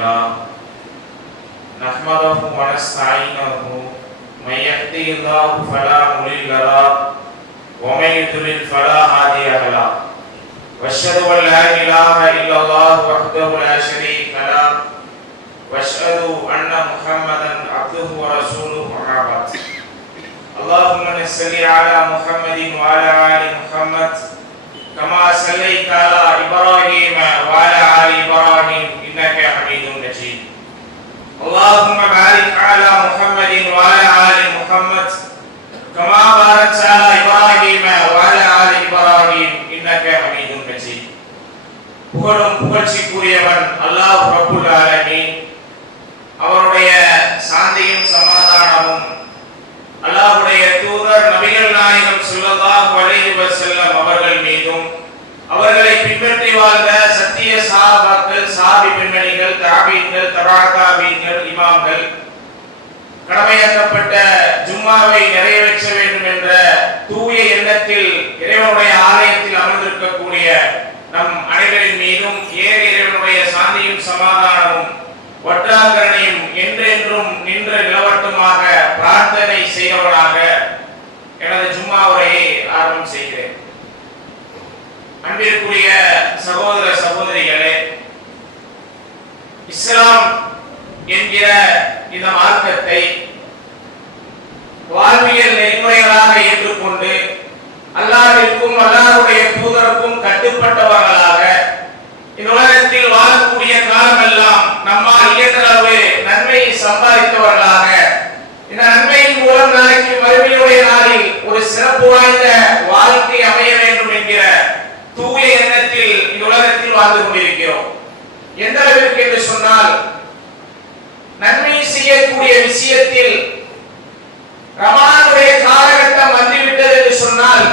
لله نحمده ونستعينه من يهده الله فلا مضل له ومن يضلل فلا هادي له واشهد ان لا اله الا الله وحده لا شريك له واشهد ان محمدا عبده ورسوله اما بعد اللهم صل على محمد وعلى ال محمد كما صليت على ابراهيم وعلى ال ابراهيم انك حميد مجيد اللهم بارك على محمد وعلى ال محمد كما باركت على ابراهيم وعلى ال ابراهيم انك حميد مجيد புகழும் புகழ்ச்சிக்குரியவன் அல்லாஹ் ரப்புல் ஆலமீன் அவருடைய சாந்தியும் சமாதானமும் அல்லாஹ்வுடைய தூதர் நபிகள் நாயகம் ஸல்லல்லாஹு அலைஹி வஸல்லம் அவர்கள் மீதும் அவர்களை பின்பற்றி வாழ்ந்த சத்திய சஹாபாக்கள் சஹாபி பெண்மணிகள் தாபீன்கள் தபா தாபீன்கள் இமாம்கள் கடமையாக்கப்பட்ட ஜும்மாவை நிறைவேற்ற வேண்டும் என்ற தூய எண்ணத்தில் இறைவனுடைய ஆலயத்தில் அமர்ந்திருக்கக்கூடிய நம் அனைவரின் மீதும் ஏக இறைவனுடைய சாந்தியும் சமாதானமும் வற்றாக்கரணையும் என்றென்றும் நின்று நிலவட்டுமாக பிரார்த்தனை செய்தவனாக எனது ஜும்மா உரையை ஆரம்பம் செய்கிறேன். அன்பிற்குரிய சகோதர சகோதரிகளே, இஸ்லாம் என்கிற இந்த மார்க்கத்தை வாழ்வியல் நெறிமுறைகளாக ஏற்றுக்கொண்டு அல்லாஹ்விற்கும் அல்லாஹ்வுடைய தூதருக்கும் கட்டுப்பட்டவர்களாக இந்த உலகத்தில் வாழக்கூடிய காலமெல்லாம் நம்மால் இயன்றளவு நன்மையை சம்பாதித்தவர்களாக இந்த நன்மையின் மூலம் நாளைக்கு மறுமையுடைய நாளில் ஒரு சிறப்பு வாய்ந்த வாழ்க்கை அமைய வேண்டும் என்கிற தூய எண்ணத்தில் இந்த உலகத்தில் வாழ்ந்து கொண்டிருக்கிறோம். எந்த அளவிற்கு என்று சொன்னால், நன்மை செய்யக்கூடிய விஷயத்தில் ரமலானுடைய காலகட்டம் வந்துவிட்டது என்று சொன்னால்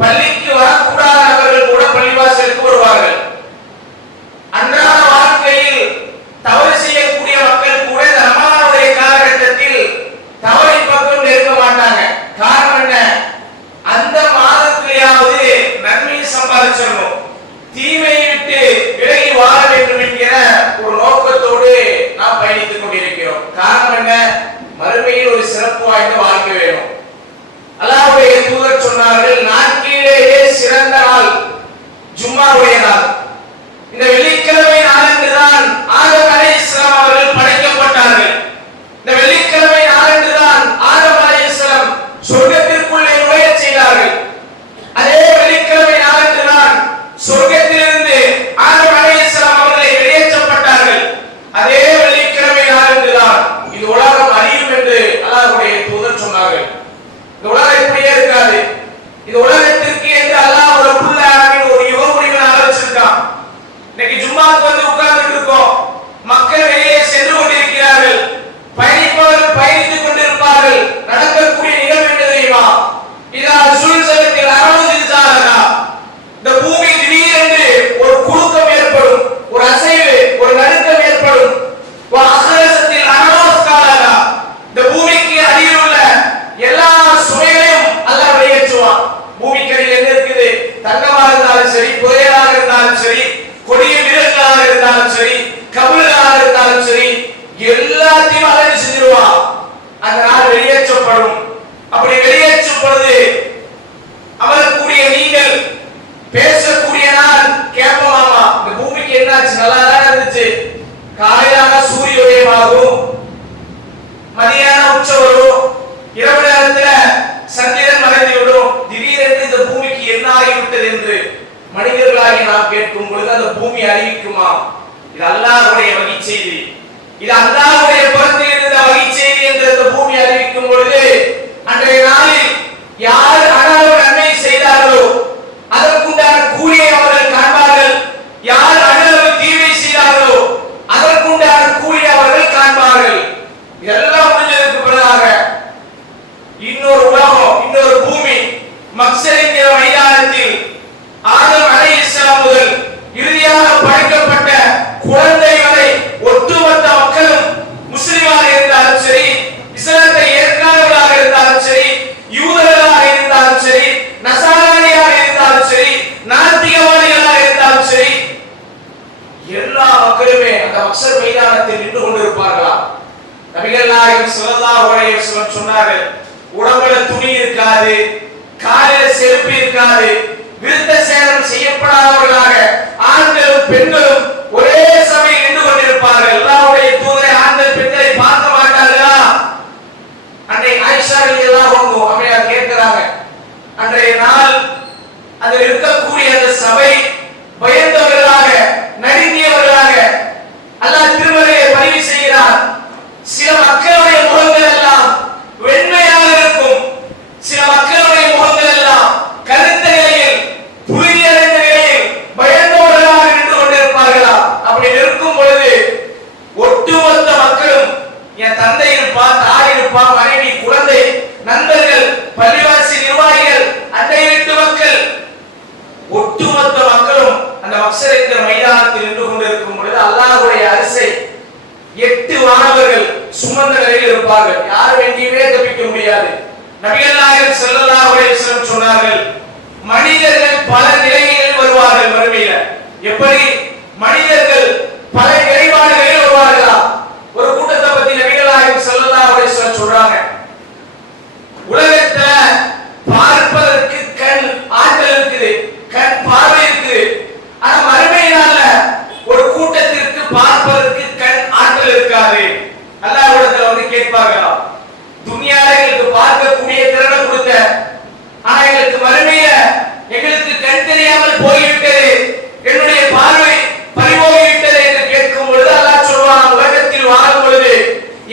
பள்ளிக்கு வரக்கூடாத நபர்கள் கூட பள்ளிவாசலுக்கு வருவார்கள். அன்றாட வாழ்க்கையில் தவறு செய்யக்கூடிய மக்கள் கூட இந்த ரமலானுடைய காலகட்டத்தில் தவறின் பக்கம் நெருங்க மாட்டாங்க. காரணம் என்ன? அந்த மாதத்திலேயாவது நன்மையை சம்பாதிச்சிடணும், தீமையை விட்டு விலகி வாழ வேண்டும் என்கிற ஒரு நோக்கத்தோடு நாம் பயணித்துக் கொண்டிருக்கிறோம். காரணம் என்ன? மறுமையில் ஒரு சிறப்பு வாய்ந்த வாழ்க்கை வேணும். அல்லாஹ்வுடைய தூதர் சொன்னார்கள், நாட்களிலேயே சிறந்த நாள் ஜும்மாவுடைய நாள். இந்த வெள்ளிக்கிழமை நாளன்றுதான் ஆதம் அலைஹிஸ்ஸலாம் அவர்கள் படைக்கப்பட்டார்கள். இந்த வெள்ளிக்கிழமை நாளன்றுதான் ஆதம் அலைஹிஸ்ஸலாம் சொர்க்கத்திற்குள்ளே நுழைய செய்தார்கள். அதே வெள்ளிக்கிழமை நாளன்றுதான் சொர்க்கத்திலிருந்து ஆதம் அலைஹிஸ்ஸலாம் அவர்களை வெளியேற்றப்பட்டார்கள். அதே வெள்ளிக்கிழமை நாளன்றுதான் இது உலகம் அழியும் என்று அல்லாஹ்வுடைய தூதர் சொன்னார்கள். இந்த உலகம் இப்படியே இருக்காது. இந்த உலகத்திற்கு என்று அல்லாஹ் ஒரு புல்ல ஆலமீன் ஒரு யுக முடிவை ஆரம்பிச்சிருக்கான். இன்னைக்கு ஜும்மாக்கு வந்து உட்கார்ந்துட்டு இருக்கோம், மக்கள் வெளியே சென்று கொண்டிருக்கிறார்கள், பயணிப்பவர்கள் பயணித்துக் கொண்டிருப்பார்கள். நடக்கக்கூடிய நிகழ்வு என்ன தெரியுமா? இதா சுல்சலத்தில் அரவுதில்சாலா, இந்த பூமி திடீரென்று ஒரு குலுக்கம் ஏற்படும், ஒரு அசைவு, ஒரு நடுக்கம் ஏற்படும். அஹ்ரஸத்தில் அரவுஸ்காலா, இந்த பூமிக்கு அடியில் உள்ள எல்லா சுமைகளையும் அல்லாஹ் வெளியேற்றுவான். பூமிக்கு அடியில் என்ன இருக்குது? தங்கமாக இருந்தாலும் சரி, புதையலாக இருந்தாலும் சரி, கொடிய மிருகங்களாக இருந்தாலும் சரி, கபுல்களாக இருந்தாலும் சரி, எல்லாத்தையும் அலைந்து செஞ்சிருவான். அந்த நாள் வெளியேற்றப்படும். அப்படி வெளியேற்றும் பொழுது அமரக்கூடிய நீங்கள் பேசக்கூடிய நாள் கேட்போமாமா, இந்த பூமிக்கு என்னாச்சு? நல்லா தான் இருந்துச்சு. காலையிலான சூரிய உதயமாகும், மதியான உச்ச வரும், இரவு நேரத்துல சந்திரன் மறைந்து விடும். திடீரென்று இந்த பூமிக்கு என்ன ஆகிவிட்டது என்று மனிதர்களாகி நாம் கேட்கும் பொழுது அந்த பூமி அறிவிக்குமா? இது அல்லாஹ்வுடைய வகை செய்தி, இது அல்லாஹ்வுடைய புறத்தில் இருந்த வகை செய்தி என்று அந்த பூமி அறிவிக்கும் பொழுது அன்றைய நாளில் யார் அளவு நன்மை செய்தார்களோ அதற்குண்டான கூலியை அவர்கள் காண்பார்கள். யார் அளவு தீமை செய்தார்களோ அதற்குண்டான கூலியை அவர்கள் காண்பார்கள். இதெல்லாம் முடிஞ்சதற்கு பிறகாக இன்னொரு உலகம், இன்னொரு பூமி, மக்சர் என்கிற மைதானத்தில் ஆதம் அலைஹிஸ்ஸலாம் முதல் இறுதியாக படைக்கப்பட்ட குழந்தை வரை ஒட்டுமொத்த மக்களும் முஸ்லிமாக இருந்தாலும் சரி, இஸ்லாத்தை ஏற்காதவர்களாக இருந்தாலும் சரி, யூதர்களாக இருந்தாலும் மஹ்ஷர் மைதானத்தில் நின்று கொண்டிருப்பார்களாம். நபிகள் நாயகம் ஸல்லல்லாஹு அலைஹி வஸல்லம் சொன்னார்கள், உடம்புல துணி இருக்காது, காலில செருப்பு இருக்காது, விருத்த சேதனம் செய்யப்படாதவர்களாக ஆண்களும் பெண்களும் ஒரே சபையில் நின்று கொண்டிருப்பார்கள். அல்லாஹ்வுடைய தூதரை ஆண்கள் பெண்களை பார்க்க மாட்டார்களா? அன்னை ஆயிஷா ரலியல்லாஹு அன்ஹா அம்மையார் கேட்கிறாங்க. அன்றைய நாள் அதில் இருக்கக்கூடிய அந்த சபை பயந்தவர்களாக நடுங்கியவர்களாக அல்லாஹ் திருமறையை பதிவு செய்கிறார். சில மக்களுடைய முகங்கள் எல்லாம் வெண்மையாக இருக்கும், சில மக்களுடைய முகங்கள் எல்லாம் கருத்த நிலையில் புழுதியடைந்த நிலையில் பயந்தவர்களாக நின்று கொண்டிருப்பார்களா? அப்படி இருக்கும் பொழுது ஒட்டுமொத்த மக்களும், என் தந்தை இருப்பா, தாய் இருப்பா, மனைவி, குழந்தை, நண்பர்கள், பள்ளிவாசி நிர்வாகிகள், அண்டை வீட்டு மக்கள், ஒட்டுமொத்த மக்களும் அந்த மஹ்ஷர் மைதானத்தில் நின்று கொண்டிருக்கும் பொழுது அல்லாஹ்வுடைய அரிசை 8 வானவர்கள் சுமந்த நிலையில் இருப்பார்கள். யாரும் எங்கேயுமே தப்பிக்க முடியாது. நபிகள் நாயகம் ஸல்லல்லாஹு அலைஹி வஸல்லம் சொன்னார்கள், மனிதர்கள் பல நிலைகளில் வருவார்கள் மறுமையில. எப்படி? மனிதர்கள் பல நிலைப்பாடுகளில் வருவார்களா? ஒரு கூட்டத்தை பத்தி நபிகள் நாயகம் ஸல்லல்லாஹு அலைஹி வஸல்லம் சொல்றாங்க, உலகத்துல பார்ப்பதற்கு கண் ஆற்றல் இருக்குது, கண் பார்வை இருக்குது. ஆனா மறுமையினால ஒரு கூட்டத்திற்கு பார்ப்பதற்கு கண் ஆற்றல் இருக்காது. அல்லாஹ்விடத்துல வந்து கேட்பார்களா, துனியால எங்களுக்கு பார்க்கக்கூடிய திறனை கொடுத்த, ஆனா எங்களுக்கு மறுமையில எங்களுக்கு கண் தெரியாமல் போய்விட்டது, என்னுடைய பார்வை பறிபோய்விட்டது என்று கேட்கும் பொழுது அல்லாஹ் சொல்வான், உலகத்தில் வாழும் பொழுது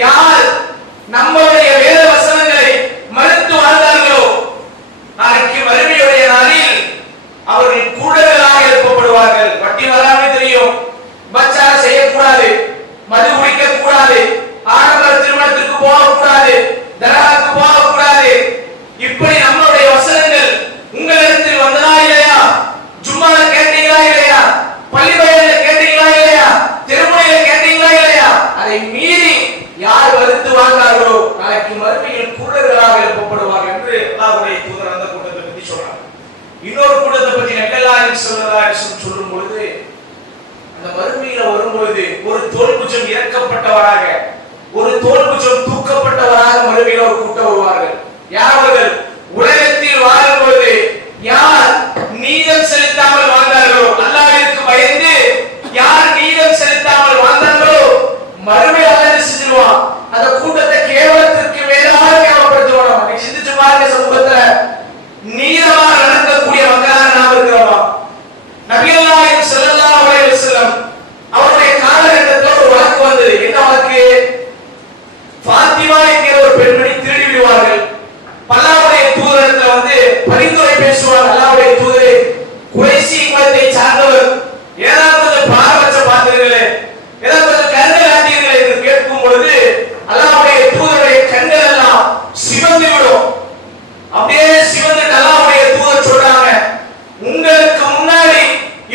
யார் நம்முடைய வேத வசனங்களை மறுத்து வாழ்ந்தார்களோ நாளைக்கு மறுமையுடைய நாளில் அவர்கள் கூடர்களாக எழுப்பப்படுவார்கள். வட்டி வராம தெரியும், பச்சாரம் செய்யக்கூடாது, மது குடிக்க கூடாது, ஆடம்பர திருமணத்திற்கு போகக்கூடாது, தர்காவுக்கு போகக்கூடாது. இப்படி நம்மளுடைய வசனங்கள் உங்களிடத்தில் வந்ததா இல்லையா? ஜும்மால கேட்டீங்களா இல்லையா? பள்ளி வயல்ல கேட்டீங்களா இல்லையா? திருமணையில கேட்டீங்களா இல்லையா? அதை மீறி யார் வறுத்து வாழ்ந்தார்களோ நாளைக்கு மறுமையில் கூடர்களாக எழுப்பப்படுவார்கள் என்று அல்லாஹ்வுடைய தூதர் அந்த கூட்டத்தை பத்தி சொல்றாங்க. இன்னொரு கூட்டத்தை பத்தி நபிகள் நாயகம் ஸல்லல்லாஹு அலைஹி வஸல்லம் சொல்லும் பொழுது, அந்த மறுமையில வரும்பொழுது ஒரு தோள்புஜம் இறக்கப்பட்டவராக, ஒரு தோள்புஜம் தூக்கப்பட்டவராக மறுமையில ஒரு கூட்டம் வருவார்கள். யார் அவர்கள்? உலகத்தில் வாழும் பொழுது யார் நீதம் செலுத்தாமல் வாழ்ந்தார்களோ, அல்லாஹ்விற்கு பயந்து யார் நீதம் செலுத்தாமல் வாழ்ந்தார்களோ மறுமையில அல்லாஹ் செஞ்சிருவான். அந்த கூட்டத்தை கேவலத்திற்கு மேலாக கேவலப்படுத்துவான். நீ சிந்திச்சு பாருங்க, சமூகத்துல நீதமாக நடக்கக்கூடிய மக்களாக நாம் இருக்கிறோமா? நபிகள் நாயகம் ஸல்லல்லாஹு அலைஹி வஸல்லம் அவருடைய காலகட்டத்தில் ஒரு வழக்கு வந்தது. என்ன வழக்கு? ஃபாத்திமா என்கிற ஒரு பெண்மணி திருடி விடுவார்கள். அல்லாஹ்வுடைய தூதரிடத்தில் வந்து பரிந்துரை பேசுவார். அல்லாஹ்வுடைய தூதரே, குறைஷி குலத்தை சார்ந்தவர், ஏதாவது கொஞ்சம் பாரபட்சம் பார்த்தீர்களே, ஏதாவது கொஞ்சம் கண்கள் ஆட்டீர்களே என்று கேட்கும் பொழுது அல்லாஹ்வுடைய தூதருடைய கண்கள் எல்லாம் சிவந்து விடும். அப்படியே சிவந்துட்டு அல்லாஹ்வுடைய தூதர் சொல்றாங்க, உங்களுக்கு முன்னாடி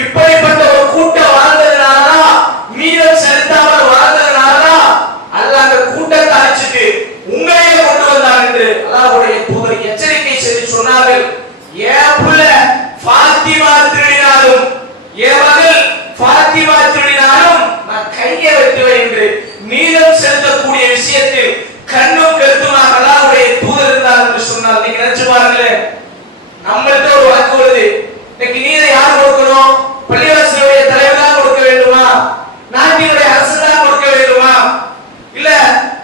இப்படிப்பட்ட ஒரு கூட்டம் வாழ்ந்ததுனாலதான், மீதம் செலுத்தாமல் வாழ்ந்ததுனாலதான் அல்லாஹ் அந்த கூட்டத்தை அழிச்சிட்டு உங்களையே கொண்டு வந்தார் என்று அல்லாஹ்வுடைய தூதர் எச்சரிக்கை செய்து சொன்னார்கள். ஏன் புள்ள ஃபாத்திமா திருடினாலும், என் மகள் ஃபாத்திமா திருடினாலும் நான் கையை வெட்டுவேன் என்று மீதம் செலுத்தக்கூடிய விஷயத்தில் கண்ணும் கருத்துமாக அல்லாஹ்வுடைய தூதர் இருந்தார் என்று சொன்னால் நீங்க நினைச்சு பாருங்களேன். நம்மள்ட்ட ஒரு வழக்கு வருது, இன்னைக்கு நீரை யார் கொடுக்கணும்? பள்ளிவாசலுடைய தலைவர் தான் கொடுக்க வேண்டுமா? நாட்டினுடைய அரசு தான் கொடுக்க வேண்டுமா? இல்ல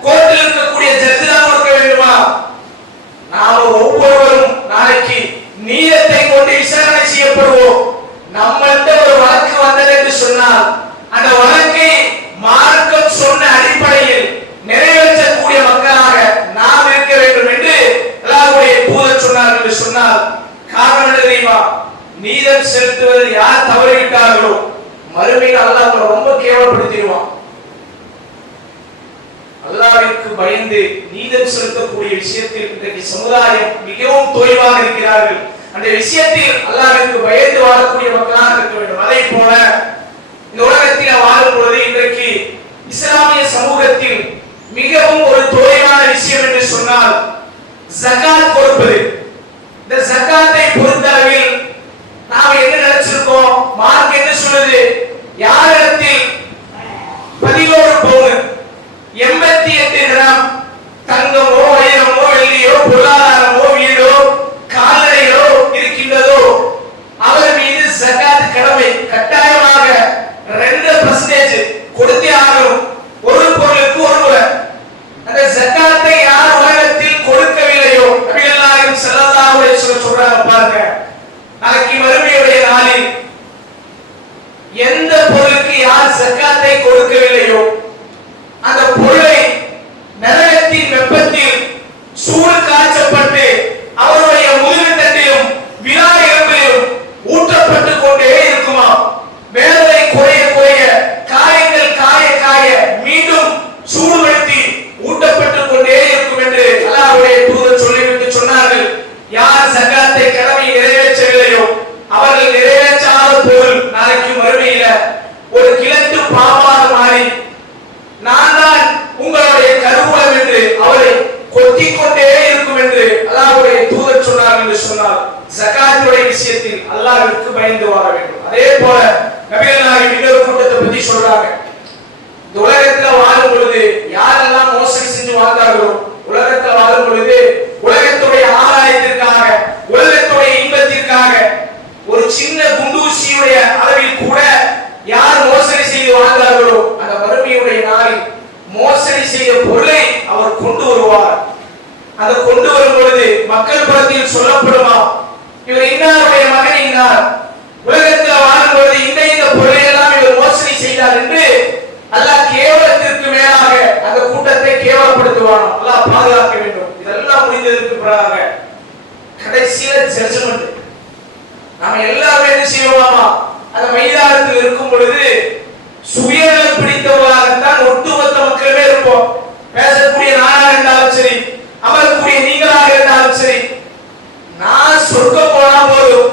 கோர்ட்டில் இருக்கக்கூடிய ஜட்ஜி தான் கொடுக்க வேண்டுமா? நாம ஒவ்வொருவரும் நாளைக்கு நீதத்தை கொண்டு விசாரணை செய்யப்படுவோம். நம்மள்ட்ட ஒரு வழக்கு வந்தது என்று சொன்னால் அந்த வழக்கை மார்க்கம் சொன்ன அடிப்படையில் நிறைவேற்றக்கூடிய மக்களாக நாம் இருக்க வேண்டும் என்று அல்லாஹ்வுடைய தூதர் சொன்னார் என்று சொன்னால் காரணம் என்ன தெரியுமா? நீதம் செலுத்துவதில் யார் தவறிவிட்டார்களோ மறுமையில் அல்லாஹ் ரொம்ப கேவலப்படுத்திடுவான். அல்லாஹ்விற்கு பயந்து நீதம் செலுத்தக்கூடிய விஷயத்தில் இன்றைக்கு சமுதாயம் மிகவும் தொய்வாக இருக்கிறார்கள். அந்த விஷயத்தில் அல்லாஹ்விற்கு பயந்து வாழக்கூடிய மக்களாக இருக்க வேண்டும். அதே போல இந்த உலகத்தில் வாழும் பொழுது இன்றைக்கு இஸ்லாமிய சமூகத்தில் மிகவும் ஒரு தொய்வான விஷயம் என்று சொன்னால் ஜகாத் கொடுப்பது. இந்த ஜகாத்தை பொறுத்தளவில் நாம் என்ன நினைச்சிருக்கோம்? மார்க் என்ன சொல்லுது? யாரிடத்தில் பதிவு 58 கிராம் தங்கமோ வைரமோ வெள்ளியோ பொருளாதாரமோ வீடோ கால்நடைகளோ இருக்கின்றதோ அவர் மீது ஜகாத் கடமை கட்டாயமாக 2% கொடுத்தே ஆகும். ஒரு பொருளுக்கு ஒருவர். அந்த ஜகாத்தை யார் உலகத்தில் கொடுக்கவில்லையோ நபிகள் நாயகம் ஸல்லல்லாஹு அலைஹி வஸல்லம் சொல்றாங்க பாருங்க, நாளைக்கு மறுமையுடைய நாளில் எந்த பொருளுக்கு யார் ஜகாத்தை கொடுக்கவில்லையோ அந்த பொருளை நரகத்தின் வெப்பத்தில் சூடு காய்ச்சப்பட்டு அவருடைய முதுகு தண்டிலும் விழா எலும்பிலும் ஊற்றப்பட்டு கொண்டே இருக்குமா. வேதனை குறைய குறைய காயங்கள் காய காய மீண்டும் சூடுபடுத்தி ஊட்டப்பட்டு கொண்டே இருக்கும் என்று அல்லாஹ்வுடைய தூதர் சொல்லிவிட்டு சொன்னார்கள், யார் ஜகாத்தை கடமை நிறைவேற்றவில்லையோ அவர்கள் நிறைவேற்றாத பொருள் நாளைக்கு மறுமையில ஒரு கிழட்டு பாம்பாக மாறி நான் தான் உங்களுடைய கருவூலம் என்று அவரை கொத்திக் கொண்டே இருக்கும் என்று அல்லாஹ்வுடைய தூதர் சொன்னார்கள் என்று சொன்னார். ஜகாத்துடைய விஷயத்தில் அல்லாஹ்விற்கு பயந்து வாழ வேண்டும். அதே போல நபிகள் நாயகம் இன்னொரு கூட்டத்தை பத்தி சொல்றாங்க, இந்த உலகத்துல வாழும் பொழுது யாரெல்லாம் மோசடி செஞ்சு வாழ்ந்தார்களோ உலகத்துல வாழும் பொழுது உலகத்துடைய ஆதாயத்திற்காக உலகத்துடைய இன்பத்திற்காக ஒரு சின்ன குண்டூசியுடைய அளவில் கூட யார் மோசடி செய்து வாழ்ந்தார்களோ அந்த மறுமையுடைய நாளில் மோசடி செய்த பொருளை அவர் கொண்டு வருவார். அதை கொண்டு வரும் பொழுது மக்கள் புறத்தில் சொல்லப்படுமா, இவர் இன்னாருடைய மகன் இன்னார், உலகத்தில் வாழும் பொழுது இந்த பொருளை எல்லாம் இவர் மோசடி செய்தார் என்று அல்லாஹ் கேவலத்திற்கு மேலாக அந்த கூட்டத்தை கேவலப்படுத்துவானோ. அல்லாஹ் பாதுகாக்க வேண்டும். இதெல்லாம் முடிந்ததற்கு பிறகு கடைசியில ஜட்ஜ்மென்ட். நாம எல்லாரும் என்ன செய்வோமா, அந்த மைதானத்தில் இருக்கும் பொழுது சுயநலம் பிடித்தவர்களாகத்தான் ஒட்டுமொத்த மக்களுமே இருப்போம். பேசக்கூடிய நானாக இருந்தாலும் சரி, அமரக்கூடிய நீங்களாக இருந்தாலும் சரி, நான் சொர்க்கம் போனா போதும்,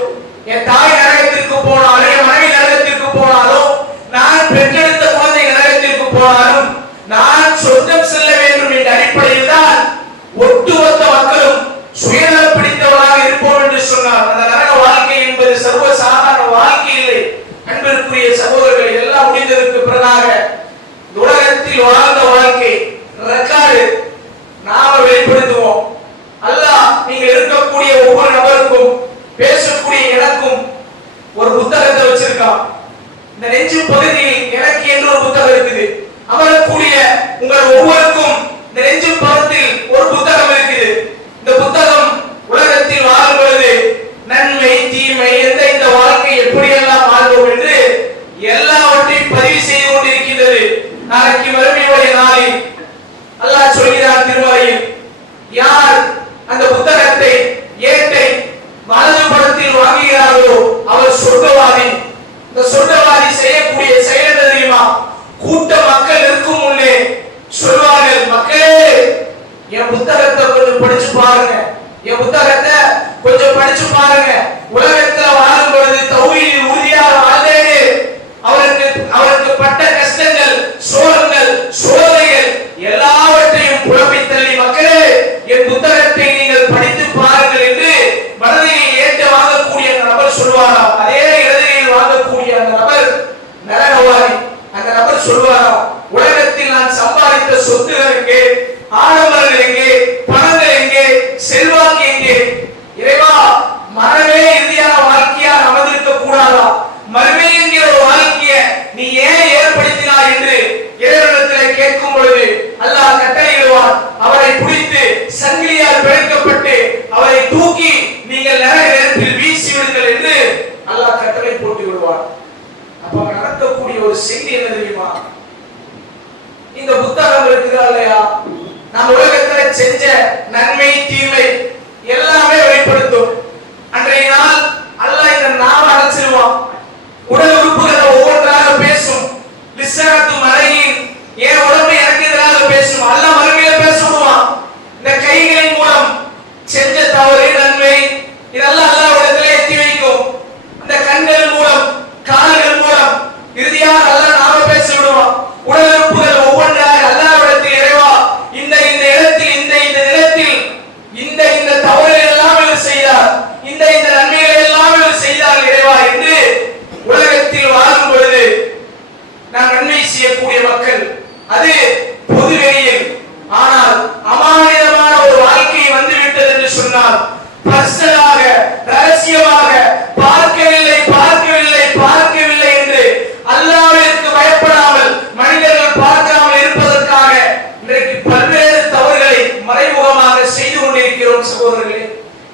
என் தாய் நரகத்திற்கு போனாலும் என் மனைவி நரகத்திற்கு போனாலும் நான் பெற்றெடுத்த குழந்தை நரகத்திற்கு போனாலும் நான் சொர்க்கம் செல்ல வேண்டும் என்ற அடிப்படையில் தான் ஒட்டுமொத்த மக்களும் சுயநலம் பிடித்தவர்களாக இருப்போம் என்று சொன்னார். அந்த நரக வாழ்க்கை என்பது சர்வ சாதாரண வாழ்க்கை இல்லை. அன்பிற்குரிய சகோதரர்கள், எல்லாம் முடிந்ததற்கு பிறகாக உலகத்தில் வாழ்ந்த வாழ்க்கை ரெக்கார்டு நாம வெளிப்படுத்துவோம். அல்லாஹ் நீங்க இருக்கக்கூடிய ஒவ்வொரு நபருக்கும் பேசக்கூடிய எனக்கும் ஒரு புத்தகத்தை வச்சிருக்கான். இந்த நெஞ்சு பகுதியில் எனக்கு என்று ஒரு புத்தகம் இருக்குது. அமரக்கூடிய உங்கள் ஒவ்வொருக்கும் இந்த நெஞ்சு பகுதியில் ஒரு புத்தகம் இருக்குது. இந்த புத்தகம் உலகத்தில் வாழும் பொழுது நன்மை தீமை இந்த வாழ்க்கை எப்படியெல்லாம் வாழ்வோம் என்று எல்லாவற்றையும் பதிவு செய்து கொண்டிருக்கின்றது. நாளைக்கு மறுமையுடைய நாளில் அல்லாஹ் சொல்கிறார் திருமறையில், யார் அந்த புத்தகத்தை ஏட்டை வலது புறத்தில் வாங்குகிறார்களோ அவர் சொர்க்கவாதி. இந்த சொர்க்கவாதி செய்யக்கூடிய செயல் என்ன தெரியுமா, கூட்ட மக்கள் இருக்கும் முன்னே சொல்வார்கள், மக்களே என் புத்தகத்தை கொஞ்சம் படிச்சு பாருங்க, என் புத்தகத்தை கொஞ்சம் படிச்சு பாருங்க. உலகத்துல வாழும் பொழுது தௌஹீதில் உறுதியாக வாழ்ந்தேனே, அவருக்கு பட்ட கஷ்டங்கள் சோகங்கள் சோதனைகள் எல்லாவற்றையும் புலம்பி தள்ளி, மக்களே என் புத்தகத்தை நீங்கள் படித்து பாருங்கள் என்று வலதையில் ஏற்று வாங்கக்கூடிய அந்த நபர் சொல்வாரா, அதே இடதையில் வாங்கக்கூடிய அந்த நபர் நரகவாதி. அந்த நபர் சொல்வாரா, உலகத்தில் நான் சம்பாதித்த சொத்துகள் எங்கே, ஆடம்பரங்கள் எங்கே, பணங்கள் எங்கே, செல்வாக்கு எங்கே, இறைவா மரணமே இறுதியான வாழ்க்கையாக அமர்ந்திருக்க கூடாதா, மறுமை என்கிற ஒரு வாழ்க்கையை நீ ஏன் ஏற்படுத்தினாய் என்று இறைவனிடத்தில் கேட்கும் பொழுது அல்லாஹ் கட்டளையிடுவான், அவரை பிடித்து சங்கிலியால் பிணைக்கப்பட்டு அவரை தூக்கி நீங்கள் நரக நெருப்பில் வீசி விடுங்கள் என்று அல்லாஹ் கட்டளை போட்டு விடுவார். அப்ப நடக்கக்கூடிய ஒரு செய்தி என்ன தெரியுமா, இந்த புத்தகம் இருக்குதா இல்லையா, நாம் உலகத்துல செஞ்ச நன்மை தீமை எல்லாமே வெளிப்படுத்தும். அன்றைய நாள் அல்லாஹ் இந்த நாம அழைச்சிருவான், உடல் உறுப்புகளை ஒவ்வொன்றாக பேசும். லிசானத்து மலையின் என் உடம்பு எனக்கு எதிராக பேசும், அல்லாஹ் மறுமையில பேச விடுவான். இந்த கைகளின் மூலம் செஞ்ச தவறு நன்மை இதெல்லாம் அல்லாஹ் இடத்துல எத்தி வைக்கும். அந்த கண்கள் மூலம் கால்கள் மூலம் இறுதியாக அல்லாஹ் நாம பேச விடுவான். உடல் உறுப்புகள் ஒவ்வொன்றாக அல்லாஹ்விடத்தில் இறைவா இந்த இடத்தில் இந்த நிலத்தில் இந்த தவறுகள் எல்லாம் இவர் செய்தார், இந்த நன்மைகள் எல்லாம் இவர் செய்தார் இறைவா என்று உலகத்தில் வாழும் பொழுது நாம் நன்மை செய்யக்கூடிய மக்கள் அது பொது வெளியில் சகோதரர்களே,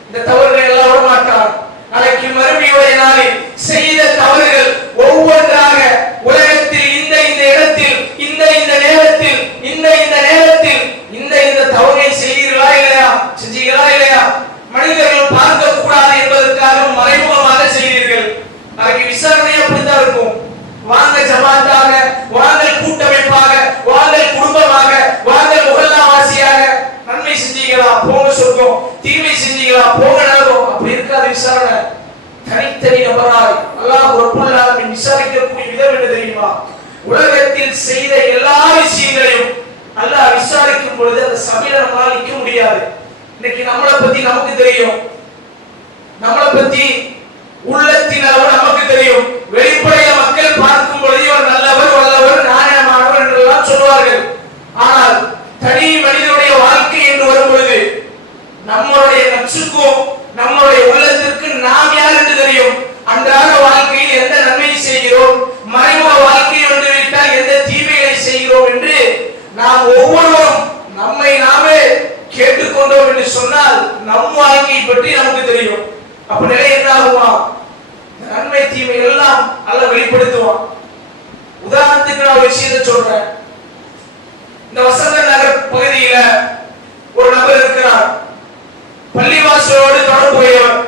இந்த தவறுகளை எல்லாம் விட மாட்டார். நாளைக்கு மறுமையுடைய நாளில் செய்த தவறுகள் ஒவ்வொன்றாக உலகத்தில் இந்த இடத்தில் இந்த நேரத்தில் இந்த தவறை செய்கிறீர்களா இல்லையா, செஞ்சீங்களா இல்லையா, மனிதர்கள் பார்க்க கூடாது என்பதற்காக மறைமுகமாக செய்கிறீர்கள். நாளைக்கு விசாரணை அப்படித்தான் இருக்கும். வாங்க ஜமாத்தாக, வாங்கள் கூட்டமைப்பாக, வாங்கள் குடும்பமாக, வாங்கள் முகல்லாவாசியாக. நன்மை செஞ்சீங்களா போங்க சொர்க்கம், தீமை செஞ்சீங்களா போக நரகம். அப்படி இருக்காது விசாரணை. தனித்தனி நபராய் அல்லாஹ் ரப்பல் ஆலமீன் விசாரிக்கக்கூடிய விதம் என்ன தெரியுமா? உலகத்தில் செய்த எல்லா விஷயங்களையும் அல்லாஹ் விசாரிக்கும் பொழுது அந்த சபையில நம்மளால நிற்க முடியாது. இன்னைக்கு நம்மளை பத்தி நமக்கு தெரியும், நம்மளை பத்தி உள்ளத்தின் அளவு நமக்கு தெரியும். வெளிப்படையில மக்கள் பார்க்கும் பொழுது இவர் நல்லவர், வல்லவர், நாணயமானவர் என்றெல்லாம் சொல்வார்கள். ஆனால் தனி மனிதனுடைய வாழ்க்கை என்று வரும் பொழுது நம்மளுடைய நட்சுக்கும் நம்மளுடைய உள்ளத்திற்கு நாம் யார் என்று தெரியும். அன்றாட வாழ்க்கையில் எந்த நன்மையை செய்கிறோம், மறைமுக வாழ்க்கையில் வந்துவிட்டால் எந்த தீமைகளை செய்கிறோம் என்று நாம் ஒவ்வொருவரும் நம்மை நாமே கேட்டுக்கொண்டோம் என்று சொன்னால் நம் வாழ்க்கையை பற்றி நமக்கு தெரியும். அப்ப நிலை என்ன ஆகுமா? நன்மை தீமை எல்லாம் அல்ல வெளிப்படுத்துவான். உதாரணத்துக்கு நான் ஒரு விஷயத்தை சொல்றேன். இந்த வசந்த நகர் பகுதியில ஒரு நபர் இருக்கிறார், பள்ளிவாசலோடு தொடர்புடையவர்.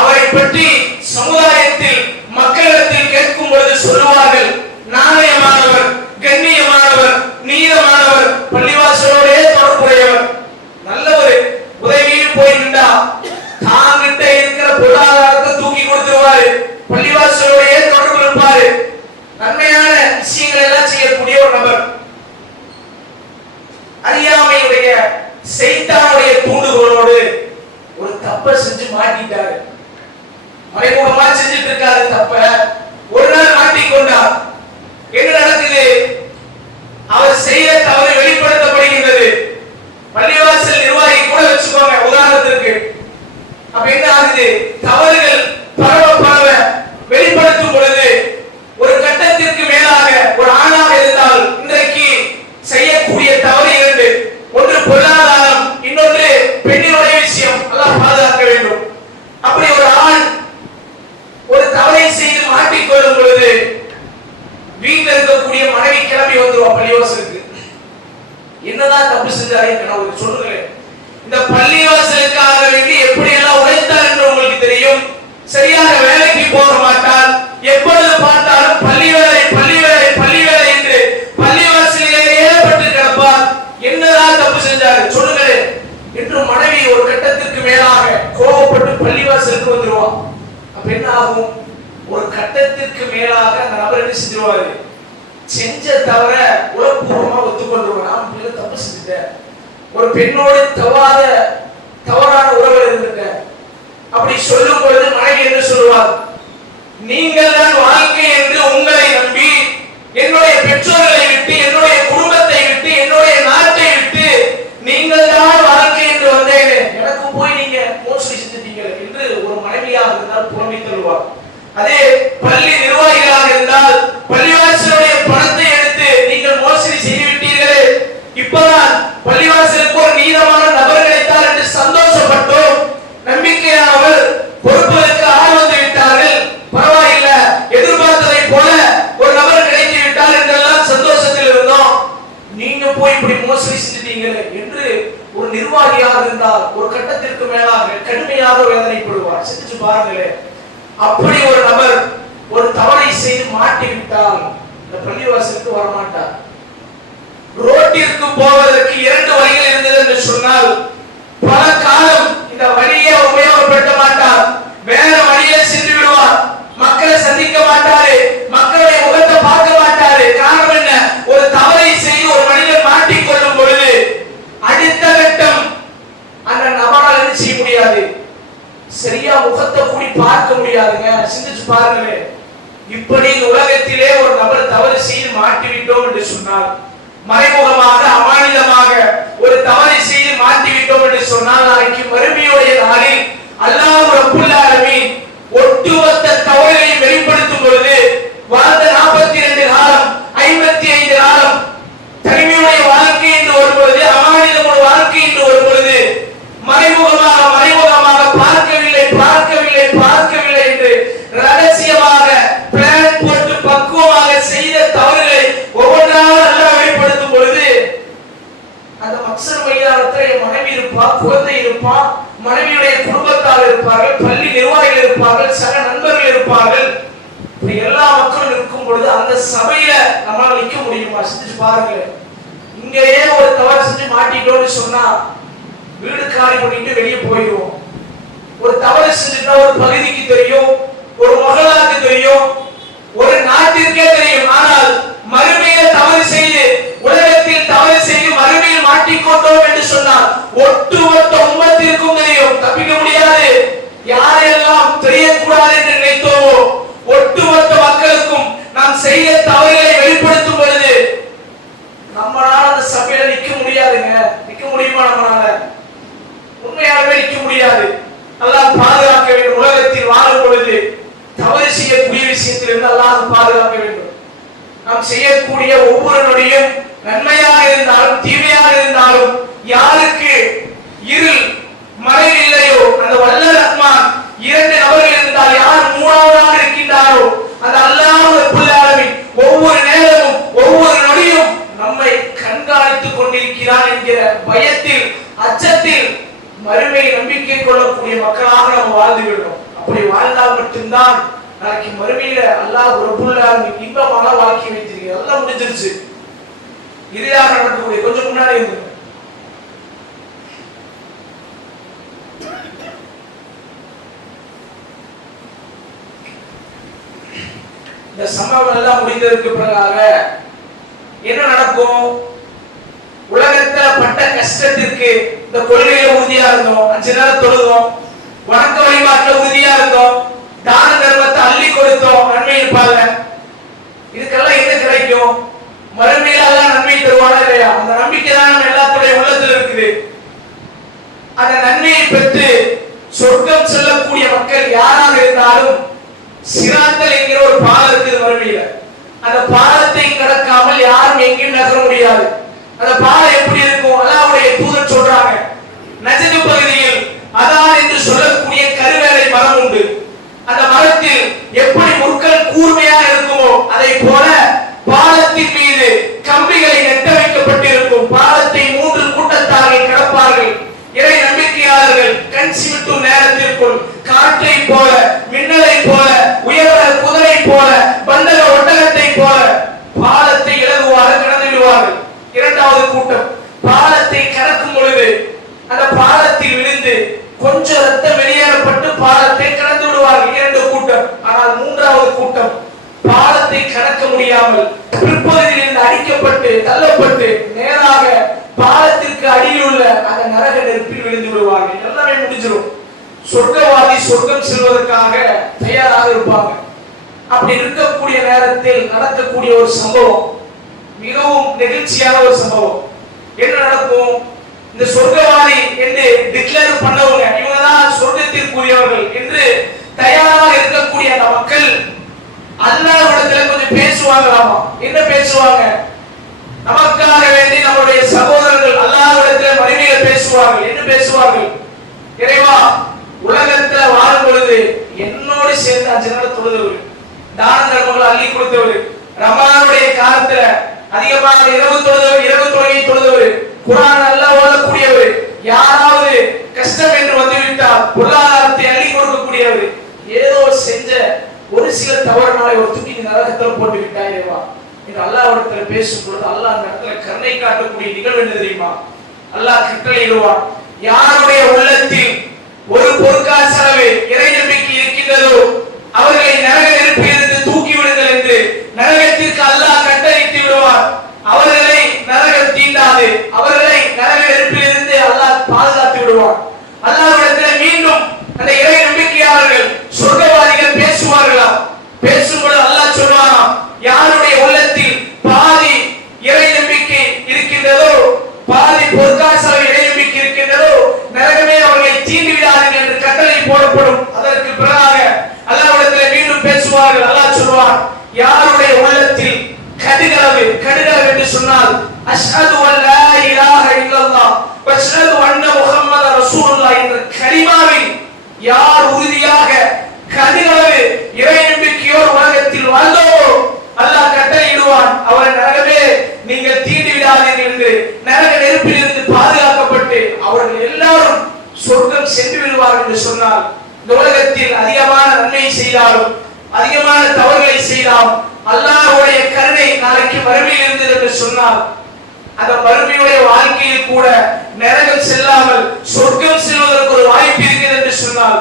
அவரை பற்றி சமுதாயத்தில் மக்களிடத்தில் கேட்கும் பொழுது சொல்லுவார்கள், நாணயமானவர், கண்ணியமானவர், நீதமானவர், பள்ளிவாசலோடே தொடர்புடையவர், நல்லவர். உதவியில் போய் நின்றா தாங்கிட்ட இருக்கிற பொருளாதாரத்தை தூக்கி கொடுத்துருவாரு, பள்ளிவாசலோடே தொடர்பு இருப்பாரு, நன்மையான விஷயங்கள் எல்லாம் செய்யக்கூடிய ஒரு நபர். அறியாமையுடைய சைத்தானுடைய தூண்டுகோலோடு ஒரு தப்பை செஞ்சு மாட்டிட்டாரு. மறைமுகமா செஞ்சுட்டு இருக்காரு தப்ப. ஒரு நாள் மாட்டிக்கொண்டார். என்ன நடக்குது? அவர் செய்த தவறு வெளிப்படுத்தப்படுகின்றது. பள்ளிவாசல் நிர்வாகி கூட வச்சுக்கோங்க உதாரணத்திற்கு. அப்ப என்ன ஆகுது? தவறுகள் பரவ வெளிப்படுத்தும் பொழுது ஒரு கட்டத்திற்கு மேலாக ஒரு ஆணாக இருந்தால் இன்றைக்கு செய்யக்கூடிய தவறு இரண்டு. ஒன்று பொருளாதாரம், இன்னொன்று பெண்ணினுடைய விஷயம். எல்லாம் பாதுகாக்க வேண்டும். அப்படி ஒரு ஆண் ஒரு தவறை செய்து மாட்டிக்கொள்ளும் பொழுது வீட்டில் இருக்கக்கூடிய மனைவி கிளம்பி வந்துருவா பள்ளிவாசலுக்கு. என்னதான் தப்பு செஞ்சாரு கணவர் சொல்லுங்களேன். இந்த பள்ளிவாசலுக்காக வேண்டி எப்படி எல்லாம் உழைத்தார் என்று உங்களுக்கு தெரியும். சரியாக வேலைக்கு போக மாட்டார். எப்பொழுது பார்த்தாலும் பள்ளி வேலை என்று பள்ளிவாசலிலேயே பட்டு கிடப்பார். என்னதான் தப்பு செஞ்சாரு சொல்லுங்களேன் என்று மனைவி ஒரு கட்டத்திற்கு மேலாக கோபப்பட்டு பள்ளிவாசலுக்கு வந்துருவான். அப்ப என்ன ஆகும்? ஒரு கட்டத்திற்கு மேலாக அந்த நபர் என்ன செஞ்சிருவாரு? செஞ்ச தவிர உளப்பூர்வமா ஒத்துக்கொண்டுருவார். நான் பிள்ளை தப்பு செஞ்சுட்டேன், ஒரு பெண்ணோடு தவறான உறவில் இருந்துட்டேன். அப்படி சொல்லும் பொழுது மனைவி என்ன சொல்லுவார்? நீங்கள் தான் வாழ்க்கை என்று உங்களை நம்பி என்னுடைய பெற்றோர்களை விட்டு, என்னுடைய குடும்பத்தை விட்டு, என்னுடைய நாட்டை விட்டு நீங்கள் தான் வாழ்க்கை என்று வந்தேன், எனக்கு போய் நீங்க மோசடி செஞ்சுட்டீங்க என்று ஒரு மனைவியாக இருந்தால் புலம்பி தருவார். அதே பள்ளி நிர்வாகிகளாக இருந்தால் பள்ளிவாசலுடைய பணத்தை எடுத்து நீங்கள் மோசடி செய்து விட்டீர்களே, இப்பதான் பள்ளிவாசலுக்கு ஒரு நீதமான நபர் கிடைத்தார் என்று சந்தோஷப்பட்டோம். நம்பிக்கையானவர் பொறுப்பதற்கு ஆள் வந்து விட்டார்கள், பரவாயில்லை, எதிர்பார்த்ததை போல ஒரு நபர் கிடைத்து விட்டார் என்றெல்லாம் சந்தோஷத்தில் இருந்தோம். நீங்க போய் இப்படி மோசடி செஞ்சிட்டீங்களே என்று ஒரு நிர்வாகியாக இருந்தால் ஒரு கட்டத்திற்கு மேலாக கடுமையாக வேதனைப்படுவார். சிந்திச்சு பாருங்களேன். அப்படி ஒரு நபர் ஒரு தவறை செய்து மாட்டிவிட்டால் இந்த பள்ளிவாசலுக்கு வரமாட்டார். ரோட்டிற்கு போவதற்கு இரண்டு வழிகள் இருந்தது என்று சொன்னால் பல காலம் இந்த வழியை உபயோகப்படுத்த மாட்டார், வேற வழியை சென்று விடுவார். மக்களை சந்திக்க மாட்டாரு, மக்களுடைய முகத்தை பார்க்க மாட்டாரு. காரணம் என்ன? ஒரு தவறை செய்து ஒரு மனிதன் மாட்டிக்கொள்ளும் பொழுது அடுத்த கட்டம் அந்த நபரால் என்ன செய்ய முடியாது, சரியா முகத்தை கூடி பார்க்க முடியாதுங்க. சிந்திச்சு பாருங்களேன். இப்படி உலகத்திலே ஒரு நபர் தவறு செய்து மாட்டிவிட்டோம் என்று சொன்னால், மறைமுகமாக அமானிதமாக ஒரு தவறை செய்து மாட்டிவிட்டோம் என்று சொன்னால், நாளைக்கு மறுமையுடைய நாளில் அல்லாஹ் ரப்பல் ஆலமீன் ஒட்டுமொத்த தவறையும் வெளிப்படுத்தும் பொழுது வாழ்ந்த 42 காலம் 55 காலம் தனிமையுடைய வாழ்க்கை என்று ஒரு பொழுது, அமானிதமுடைய வாழ்க்கை என்று ஒரு பொழுது, மறைமுக மனைவியுடைய குடும்பத்தார் இருப்பார்கள், பள்ளி நிர்வாகிகள் இருப்பார்கள், சக நண்பர்கள் இருப்பார்கள். இப்படி எல்லா மக்களும் இருக்கும் பொழுது அந்த சபையில நம்மளால நிக்க முடியுமா? செஞ்சு பாருங்க. இங்கேயே ஒரு தவறு செஞ்சு மாட்டிட்டோம்னு சொன்னா வீடு காலி பண்ணிட்டு வெளியே போயிடுவோம். ஒரு தவறு செஞ்சுட்டா ஒரு பகுதிக்கு தெரியும், ஒரு மகளாருக்கு தெரியும், ஒரு நாட்டிற்கே தெரியும். ஆனால் மறுமையில் தவறு செய்து, உலகத்தில் தவறு செய்து மறுமையில் மாட்டிக்கொண்டோம் என்று சொன்னால் ஒட்டுமொத்த உம்மத்திற்கும் தெரியும், தப்பிக்க முடியாது. யாரெல்லாம் தெரியக்கூடாது என்று நினைத்தோமோ ஒட்டுமொத்த மக்களுக்கும் நாம் செய்த தவறுகளை வெளிப்படுத்தும் பொழுது நம்மளால அந்த சபையில நிக்க முடியாதுங்க. நிக்க முடியுமா? நம்மளால உண்மையாகவே நிக்க முடியாது. அல்லாஹ் பாதுகாக்க வேண்டும். உலகத்தில் வாழும் பொழுது தவறு செய்யக்கூடிய விஷயத்திலிருந்து அல்லாஹ் பாதுகாக்க வேண்டும். நாம் செய்யக்கூடிய ஒவ்வொரு நொடியும் நன்மையாக இருந்தாலும் தீமையாக இருந்தாலும் யாருக்கு இருள் மறைவு இல்லையோ அந்த வல்ல ரஹ்மான் இரண்டு நபர்கள் இருந்தால் யார் மூணாவதாக இருக்கின்றாரோ அந்த அல்லாஹ் ரப்பல் ஆலமீன் ஒவ்வொரு நேரமும் ஒவ்வொரு நொடியும் நம்மை கண்காணித்துக் கொண்டிருக்கிறான் என்கிற பயத்தில் அச்சத்தில் மறுமை நம்பிக்கை கொள்ளக்கூடிய மக்களாக நாம் வாழ்ந்து விடுறோம். அப்படி வாழ்ந்தால் மட்டும்தான் நாளைக்கு மறுமையில அல்லாஹ் ரப்பல் ஆலமீன் இன்பமான வாழ்க்கை வைத்திருக்கிறார். எல்லாம் முடிஞ்சிருச்சு. இறுதியாக நடக்கக்கூடிய கொஞ்சம் முன்னாடி இருந்து இந்த சம்பவம் எல்லாம் முடிந்ததற்கு பிறகாக என்ன நடக்கும்? உலகத்துல பட்ட கஷ்டத்திற்கு இந்த கொள்கையில உறுதியா இருந்தோம், 5 நேரம் தொழுதோம், வணக்க வழிபாட்டுல உறுதியா இருந்தோம், தான தர்மத்தை அள்ளி கொடுத்தோம், நன்மை இருப்பாங்க. இதுக்கெல்லாம் என்ன கிடைக்கும்? மறுமையில அல்லாஹ் நன்மை தருவானா இல்லையா? அந்த நம்பிக்கை தான் நம்ம எல்லாத்துடைய உள்ளத்துல இருக்குது. அந்த நன்மையை பெற்று சொர்க்கம் செல்லக்கூடிய மக்கள் யாராக இருந்தாலும் சிராத்தல் என்கிற ஒரு பாலம் இருக்குது மறுமையில. அந்த பாலத்தை கடக்காமல் யாரும் எங்கேயும் நகர முடியாது. அந்த பாலம் எப்படி இருக்கும்? அல்லாஹ்வுடைய தூதர் சொல்றாங்க, நஜது பகுதியில் அதான் என்று சொல்லக்கூடிய கருவேலை மரம் உண்டு. அந்த மரத்தில் எப்படி முற்கள் கூர்மையாக இருக்குமோ அதை போல பாலத்தின் மீது கம்பிகளை நெட்ட வைக்கப்பட்டிருக்கும். பாலத்தை 3 கூட்டத்தார்கள் கடப்பார்கள். இறை நம்பிக்கையாளர்கள் கண் சிமிட்டும் நேரத்திற்குள் காற்றை போல, மின்னலை போல, உயர்ந்த குதிரை போல, பந்தக ஒட்டகத்தை போல பாலத்தை இலகுவாக கடந்து விடுவார்கள். இரண்டாவது கூட்டம் பாலத்தை கடக்கும் பொழுது அந்த பாலத்தில் விழுந்து கொஞ்சம் ரத்தம் வெளியேறப்பட்டு பாலத்தை கடந்து விடுவார்கள். 2 கூட்டம். ஆனால் 3வது கூட்டம் பாலத்தை கடக்க முடியாமல் பிற்பகுதியில் அடிக்கப்பட்டு தள்ளப்பட்டு நேராக பாலத்திற்கு அடியில் உள்ள அந்த நரக நெருப்பில் விழுந்து விடுவார்கள். எல்லாமே முடிஞ்சிடும். சொர்க்கவாதி சொர்க்கம் செல்வதற்காக தயாராக இருப்பாங்க. அப்படி இருக்கக்கூடிய நேரத்தில் நடக்கக்கூடிய ஒரு சம்பவம், மிகவும் நெகிழ்ச்சியான ஒரு சம்பவம். என்ன நடக்கும்? இந்த சொர்க்கவாதி என்று டிக்ளேர் பண்ணவங்க, இவங்கதான் சொர்க்கத்திற்குரியவர்கள் என்று தயாராக இருக்கக்கூடிய அந்த மக்கள் அல்லாஹ்விடத்துல கொஞ்சம் பேசுவாங்களாமா. என்ன பேசுவாங்க? நமக்காக வேண்டி நம்முடைய சகோதரர்கள் அல்லாஹ்விடத்துல மறுமையில பேசுவார்கள். என்ன பேசுவார்கள்? இறைவா, உலகத்துல வாழும் பொழுது என்னோடு சேர்ந்து 5 நாள் தொழுதவர், தான தர்மங்களை அள்ளி கொடுத்தவர், ரமலானுடைய காலத்துல அதிகமாக இரவு தொழுகை தொழுதவர், குர்ஆன் நல்லா ஓதக்கூடியவர், யாராவது கஷ்டம் என்று வந்துவிட்டால் பொருளாதாரத்தை அள்ளி கொடுக்கக்கூடியவர், ஏதோ செஞ்ச ஒரு சில தவறுனால ஒரு தூக்கி நரகத்தில் போட்டு விட்டாயிரேவா என்று அல்லாஹ்விடத்துல பேசும் பொழுது அல்லாஹ் அந்த இடத்துல கருணை காட்டக்கூடிய நிகழ்வு என்ன தெரியுமா? அல்லாஹ் கட்டளையிடுவான், யாருடைய உள்ளத்தில் ஒரு பொற்காசு அளவு இறை நம்பிக்கை இருக்கின்றதோ அவர்களை நரக நெருப்பிலிருந்து தூக்கி விடுங்கள் என்று நரகத்திற்கு அல்லாஹ் கட்டளையிட்டு விடுவார். அவர்களை நரகம் தீண்டாது, அவர்களை நரக நெருப்பிலிருந்து அல்லாஹ் பாதுகாத்து விடுவார். அல்லாஹ்விடத்தில் மீண்டும் அந்த இறை நம்பிக்கையாளர்கள் சொர்க்கவாதிகள் பேசுவார்களா? பேசும்போது அல்லாஹ் சொல்வாராம், யாருடைய உள்ளத்தில் பாதி இறை நம்பிக்கை இருக்கின்றதோ, பாதி பொற்காசு இறை நம்பிக்கை இருக்கின்றதோ நரகமே அவர்களை தீண்டி விடாதீர்கள் என்று கட்டளை போடப்படும். அதற்கு பிறகாக அல்லாஹ்விடத்தில் மீண்டும் பேசுவார்கள். அல்லாஹ் சொல்வார், யாருடைய உள்ளத்தில் கடுகளவு என்று சொன்னால் அஷ்ஹது அல்லா இலாஹ இல்லல்லாஹ் வ அஷ்ஹது அன்ன முஹம்மத ரசூலுல்லாஹ் என்ற கலிமாவில் யார் உறுதியாக கடுகளவு இறை நம்பிக்கையோடு உலகத்தில் வாழ்ந்தோமோ அல்லாஹ் கட்டளையிடுவான், அவரை நரகமே நீங்கள் தீண்டி விடாதீர்கள் என்று நரக நெருப்பிலிருந்து பாதுகாக்கப்பட்டு அவர்கள் எல்லாரும் சொர்க்கம் சென்று செல்வார்கள் என்று சொன்னால், இந்த உலகத்தில் அதிகமான நன்மை செய்தாலும் அதிகமான தவறுகளை செய்தாலும் அல்லாஹ்வுடைய கருணை நாளைக்கு மறுமையில் இருந்தது என்று சொன்னால், அந்த மறுமையுடைய வாழ்க்கையில் கூட நரகம் செல்லாமல் சொர்க்கம் செல்வதற்கு ஒரு வாய்ப்பு இருக்கிறது என்று சொன்னால்,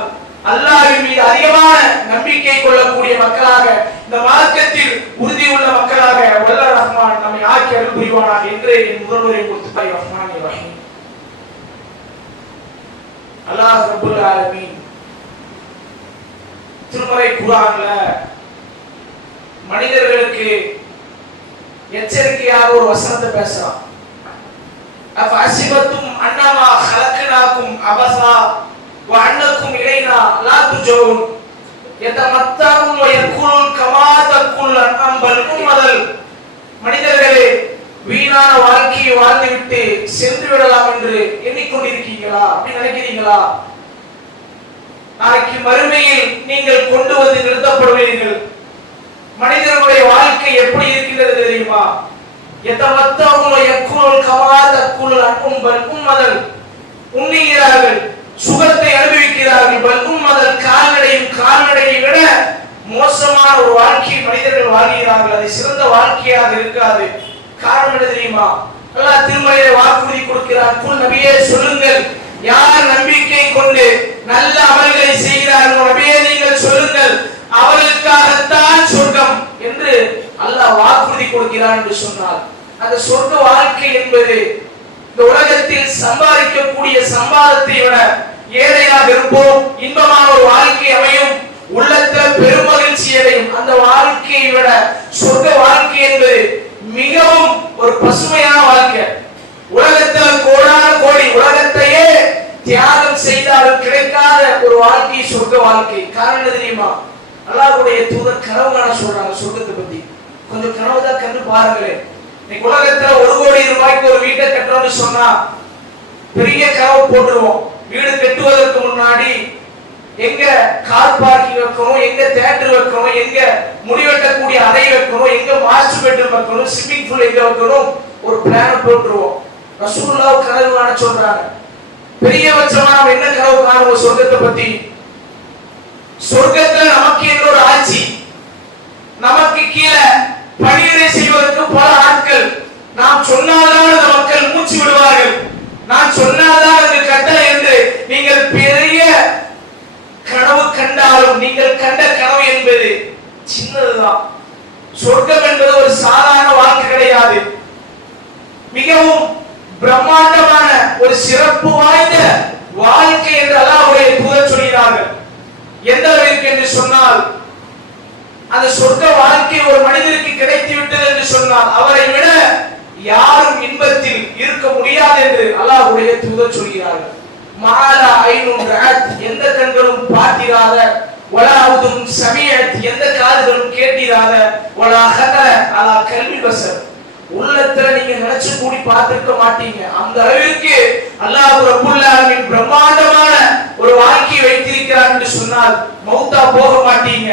அல்லாஹ்வின் மீது அதிகமான நம்பிக்கை கொள்ளக்கூடிய மக்களாக, இந்த மார்க்கத்தில் உறுதியுள்ள மக்களாக வல்ல ரஹ்மான் நம்மை ஆக்கி அருள் புரிவானாக என்று என் முதல்வரை கொடுத்து ரஹ்மான் ரஹீம். அல்லாஹ் ரப்பல் ஆலமீன் திருமறை குர்ஆன்ல மனிதர்களுக்கு எச்சரிக்கையாக ஒரு வசனத்தை பேசுறான். அஃபஸிபத்தும் அன்னமா ஹலக்னாக்கும் அபஸா வ அன்னக்கும் இலைனா லா துஜூன் யதமத்தஉன் வ யகுலுன் கமா தகுல் அன்அம்பல் உம்மதல். மனிதர்களே, வீணான வாழ்க்கையை வாழ்ந்துவிட்டு சென்று விடலாம் என்று எண்ணிக்கொண்டிருக்கீங்களா? அப்படி நினைக்கிறீங்களா? நாளைக்கு மறுமையில் நீங்கள் கொண்டு வந்து நிறுத்தப்படுவீர்கள். மனிதனுடைய வாழ்க்கை எப்படி இருக்கின்றது தெரியுமா? உண்ணுகிறார்கள், சுகத்தை அனுபவிக்கிறார்கள். கால்நடையை விட மோசமான ஒரு வாழ்க்கையை மனிதர்கள் வாழ்கிறார்கள். அது சிறந்த வாழ்க்கையாக இருக்காது. காரணம் என்ன தெரியுமா? அல்லாஹ் திருமறையிலே வாக்குறுதி கொடுக்கிறார். குல் நபியே சொல்லுங்கள், யார் நம்பிக்கை கொண்டு நல்ல அமல்களை செய்கிறார்களோ நபியே நீங்கள் சொல்லுங்கள், அவர்களுக்காகத்தான் சொர்க்கம் என்று அல்லாஹ் வாக்குறுதி கொடுக்கிறார் என்று சொன்னார். அந்த சொர்க்க வாழ்க்கை என்பது இந்த உலகத்தில் சம்பாதிக்கக்கூடிய சம்பாதத்தை விட ஏழையாக இருப்போம், இன்பமான ஒரு வாழ்க்கை அமையும், உள்ளத்தில் பெரும் மகிழ்ச்சி அடையும். அந்த வாழ்க்கையை விட சொர்க்க வாழ்க்கை என்பது மிகவும் ஒரு பசுமையான வாழ்க்கை. உலகத்தில் கோடான கோடி உலகத்தையே தியாகம் செய்தாலும் கிடைக்காத ஒரு வாழ்க்கை சொர்க்க வாழ்க்கை. காரணம் தெரியுமா? அல்லாஹ்வுடைய தூதர் கனவு காண சொல்றாங்க சொர்க்கத்தை பத்தி. கொஞ்சம் கனவு தான் கண்டு பாருங்களேன். இன்னைக்கு உலகத்துல 1 கோடி ரூபாய்க்கு ஒரு வீட்டை கட்டணும்னு சொன்னா பெரிய கனவு போட்டுருவோம். வீடு கட்டுவதற்கு முன்னாடி எங்க கார் பார்க்கிங் வைக்கணும், எங்க தியேட்டர் வைக்கணும், எங்க முடிவெட்டக்கூடிய அறை வைக்கணும், எங்க மாஸ்டர் பெட்ரூம் வைக்கணும், ஸ்விமிங் பூல் எங்க வைக்கணும், ஒரு பிளான் போட்டுருவோம். ரசூலுல்லாஹ் கனவு காண சொல்றாங்க. பெரியபட்சமா நம்ம என்ன கனவு காணுவோம் சொர்க்கத்தை பத்தி? சொர்க்கத்துல நமக்கு என்ற ஒரு ஆட்சி, நமக்கு கீழே பணியிடை செய்வதற்கு பல ஆட்கள். நாம் சொன்னால்தான் அந்த மக்கள் மூச்சு விடுவார்கள். நான் சொன்னால்தான் அந்த கட்டளை என்று நீங்கள் பெரிய கனவு கண்டாலும் நீங்கள் கண்ட கனவு என்பது சின்னதுதான். சொர்க்கம் என்பது ஒரு சாதாரண வாழ்க்கை கிடையாது. மிகவும் பிரம்மாண்டமான ஒரு சிறப்பு வாய்ந்த வாழ்க்கை என்று அல்லாஹ்வுடைய தூதர் சொல்கிறார்கள். எந்த அளவிற்கு என்று சொன்னால், அந்த சொர்க்க வாழ்க்கை ஒரு மனிதருக்கு கிடைத்து விட்டது என்று சொன்னால் அவரை விட யாரும் இன்பத்தில் இருக்க முடியாது என்று அல்லாஹ்வுடைய தூதர் சொல்கிறார்கள். மாலா ஐனுன் ரஅத், எந்த கண்களும் பார்த்திராத, வலா உதுன் சமிஅத், எந்த காதுகளும் கேட்டிராத, வலா ஹதர அலா கல்வி பஸர், உள்ளத்துல நீங்க நினைச்சு கூடி பார்த்திருக்க மாட்டீங்க. அந்த அளவிற்கு அல்லாஹ் ரப்பல் ஆலமீன் பிரம்மாண்டமான ஒரு வாழ்க்கையை வைத்திருக்கிறார் என்று சொன்னால் மௌத்தா போக மாட்டீங்க,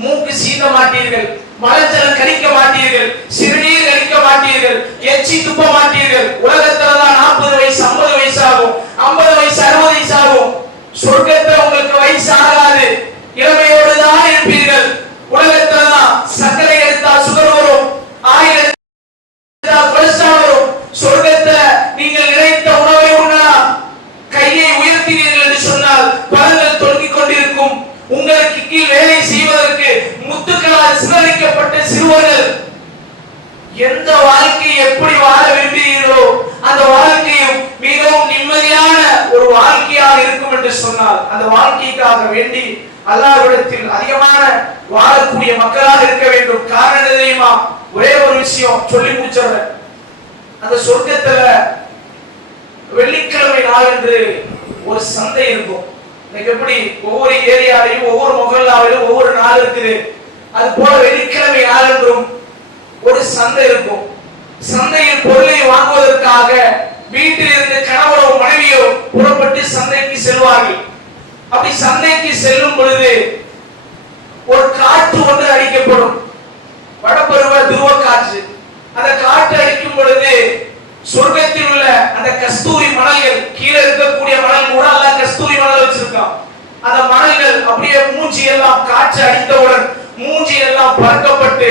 மூக்கு சீந்த மாட்டீர்கள், மலஜலம் கழிக்க மாட்டீர்கள், சிறுநீர் கழிக்க மாட்டீர்கள், எச்சி துப்ப மாட்டீர்கள். உலகத்துலதான் 40 வயசு 50 வயசு ஆகும், 50 வயசு 60 வயசு ஆகும். சொர்க்கத்துல உங்களுக்கு வயசு ஆகாது, இளமையோடு தான் இருப்பீர்கள். உலகத்துலதான் சர்க்கரை எடுத்தா சுகர் வரும், ஆயில் எடுத்தா கொலஸ்ட்ரால் வரும். சொர்க்கத்துல நீங்கள் நினைத்த உணவை உண்ணலாம். கையை உயர்த்தினீர்கள் என்று சொன்னால் பலங்கள் தொங்கிக் கொண்டிருக்கும். உங்களுக்கு கீழ் வேலை செய்வதற்கு முத்துக்களால் சிதறடிக்கப்பட்ட சிறுவர்கள். எந்த வாழ்க்கையை எப்படி வாழ விரும்புகிறீர்களோ அந்த வாழ்க்கையும் மிகவும் நிம்மதியான ஒரு வாழ்க்கையாக இருக்கும் என்று சொன்னால் அந்த வாழ்க்கைக்காக வேண்டி அல்லாஹ்விடத்தில் அதிகமான வாழக்கூடிய மக்களாக இருக்க வேண்டும். காரணம் என்ன தெரியுமா? ஒரே ஒரு விஷயம் சொல்லி முடிச்சிடுறேன். அந்த சொர்க்கத்துல வெள்ளிக்கிழமை நாள் என்று ஒரு சந்தை இருக்கும். இன்னைக்கு எப்படி ஒவ்வொரு ஏரியாவிலும் ஒவ்வொரு முகல்லாவிலும் ஒவ்வொரு நாள் இருக்குது, அது போல வெள்ளிக்கிழமை நாள் என்றும் ஒரு சந்தை இருக்கும். சந்தையில் பொருளை வாங்குவதற்காக வீட்டில் இருந்து கணவரோ மனைவியோ புறப்பட்டு சந்தைக்கு செல்வார்கள். அப்படி சந்தைக்கு செல்லும் பொழுது ஒரு காற்று ஒன்று அடிக்கப்படும், வடபருவ துருவ காற்று. அந்த காற்று அடிக்கும் பொழுது சொர்க்கத்தில் உள்ள அந்த கஸ்தூரி மணல்கள், கீழே இருக்கக்கூடிய மணல் கூட அல்லாஹ் கஸ்தூரி மணல் வச்சிருக்கான். அந்த மணல்கள் அப்படியே மூஞ்சி எல்லாம் காற்று அடித்தவுடன் மூஞ்சி எல்லாம் பறக்கப்பட்டு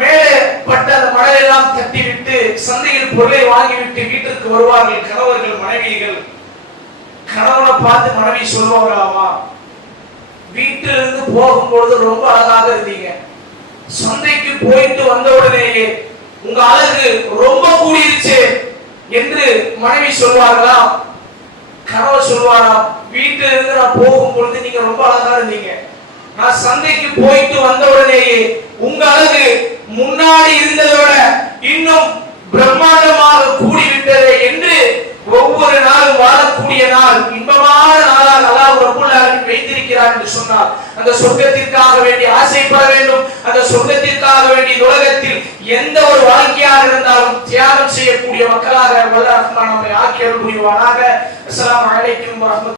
மேலே பட்ட அந்த மணல் எல்லாம் தட்டிவிட்டு சந்தையில் பொருளை வாங்கிவிட்டு வீட்டிற்கு வருவார்கள் கணவர்கள் மனைவிகள். கணவனை பார்த்து மனைவி சொல்லுவாங்களாமா, வீட்டிலிருந்து போகும்பொழுது ரொம்ப அழகாக இருந்தீங்க, சந்தைக்கு போயிட்டு வந்த உடனேயே உங்க அழகு ரொம்ப கூடிருச்சு என்று மனைவி சொல்வார்களாம். கணவர் சொல்வாராம், வீட்டில இருந்து நான் போகும் பொழுது நீங்க ரொம்ப அழகா இருந்தீங்க, நான் சந்தைக்கு போயிட்டு வந்த உடனேயே உங்க அழகு முன்னாடி இருந்ததோட இன்னும் பிரம்மாண்டமாக கூடிவிட்டது என்று ஒவ்வொரு நாளும் வாழக்கூடிய நாள் இன்பமான நாளாக அல்லாஹ் ரப்பல் ஆலமீன் வைத்திருக்கிறார் என்று சொன்னார். அந்த சொர்க்கத்திற்காக வேண்டி ஆசைப்பட வேண்டும். அந்த சொர்க்கத்திற்காக வேண்டி உலகத்தில் எந்த ஒரு வாழ்க்கையாக இருந்தாலும் தியாகம் செய்யக்கூடிய மக்களாக வல்ல ரஹ்மான் நம்மை ஆக்கி அருள் புரிவானாக. அஸ்ஸலாமு அலைக்கும் வரஹ்மத்துல்லாஹி